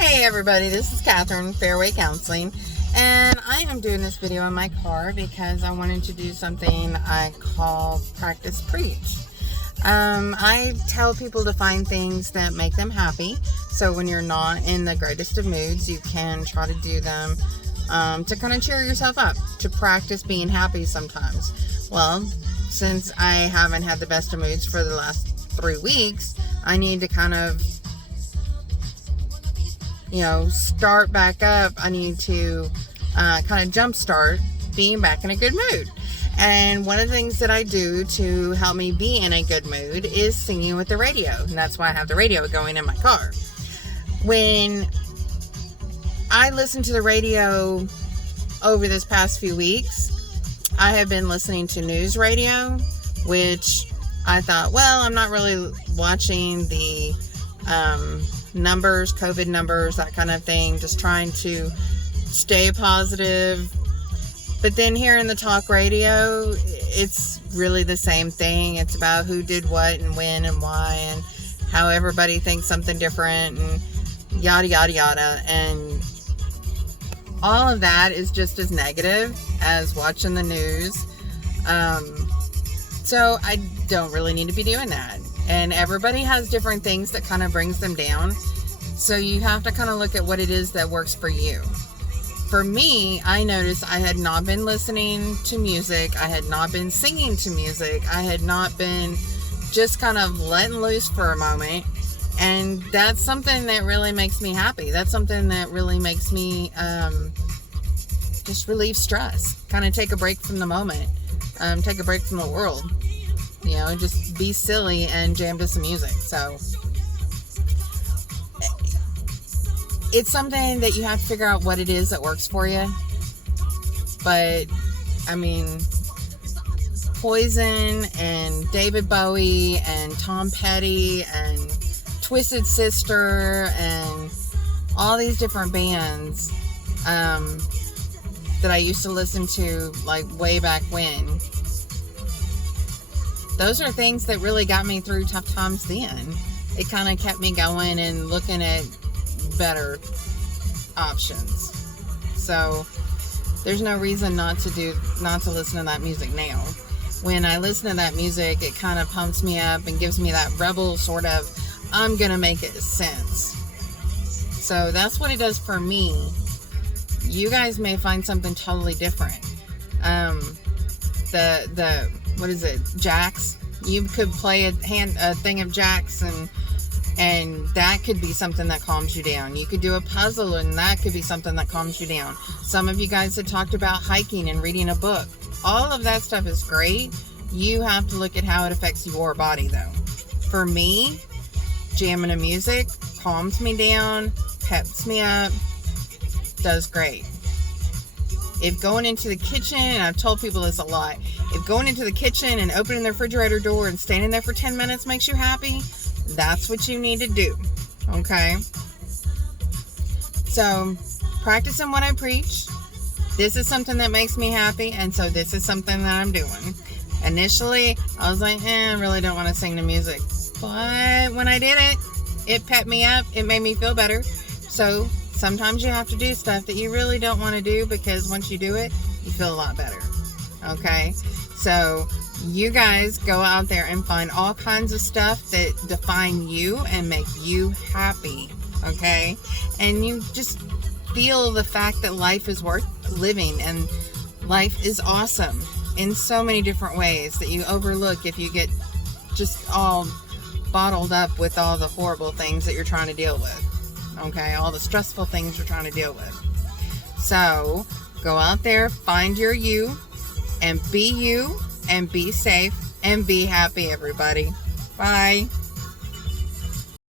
Hey everybody, this is Catherine, Fairway Counseling, and I am doing this video in my car because I wanted to do something I call practice preach. I tell people to find things that make them happy, so when you're not in the greatest of moods, you can try to do them to kind of cheer yourself up, to practice being happy sometimes. Well, since I haven't had the best of moods for the last 3 weeks, I need to kind of start back up. I need to kind of jumpstart being back in a good mood. And one of the things that I do to help me be in a good mood is singing with the radio. And that's why I have the radio going in my car. When I listen to the radio over this past few weeks, I have been listening to news radio, which I thought, well, I'm not really watching the numbers, COVID numbers, that kind of thing, just trying to stay positive. But then here in the talk radio, it's really the same thing. It's about who did what and when and why and how everybody thinks something different and yada yada yada, and all of that is just as negative as watching the news. So I don't really need to be doing that. And everybody has different things that kind of brings them down. So you have to kind of look at what it is that works for you. For me, I noticed I had not been listening to music. I had not been singing to music. I had not been just kind of letting loose for a moment. And that's something that really makes me happy. That's something that really makes me just relieve stress. Kind of take a break from the moment. Take a break from the world. Just be silly and jam to some music. So it's something that you have to figure out what it is that works for you. But I mean, Poison and David Bowie and Tom Petty and Twisted Sister and all these different bands that I used to listen to like way back when. Those are things that really got me through tough times then. It kind of kept me going and looking at better options. So there's no reason not to listen to that music now. When I listen to that music, it kind of pumps me up and gives me that rebel sort of, I'm gonna make it sense. So that's what it does for me. You guys may find something totally different. What is it? Jacks. You could play a thing of jacks and that could be something that calms you down. You could do a puzzle and that could be something that calms you down. Some of you guys had talked about hiking and reading a book. All of that stuff is great. You have to look at how it affects your body though. For me, jamming to music calms me down, peps me up, does great. If going into the kitchen, and I've told people this a lot, if going into the kitchen and opening the refrigerator door and standing there for 10 minutes makes you happy, that's what you need to do, okay? So, practicing what I preach. This is something that makes me happy, and so this is something that I'm doing. Initially, I was like, I really don't want to sing the music. But when I did it, it pepped me up. It made me feel better. So, sometimes you have to do stuff that you really don't want to do because once you do it, you feel a lot better. Okay? So, you guys go out there and find all kinds of stuff that define you and make you happy. Okay? And you just feel the fact that life is worth living and life is awesome in so many different ways that you overlook if you get just all bottled up with all the horrible things that you're trying to deal with. Okay, all the stressful things you're trying to deal with. So, go out there, find your you, and be safe, and be happy, everybody. Bye.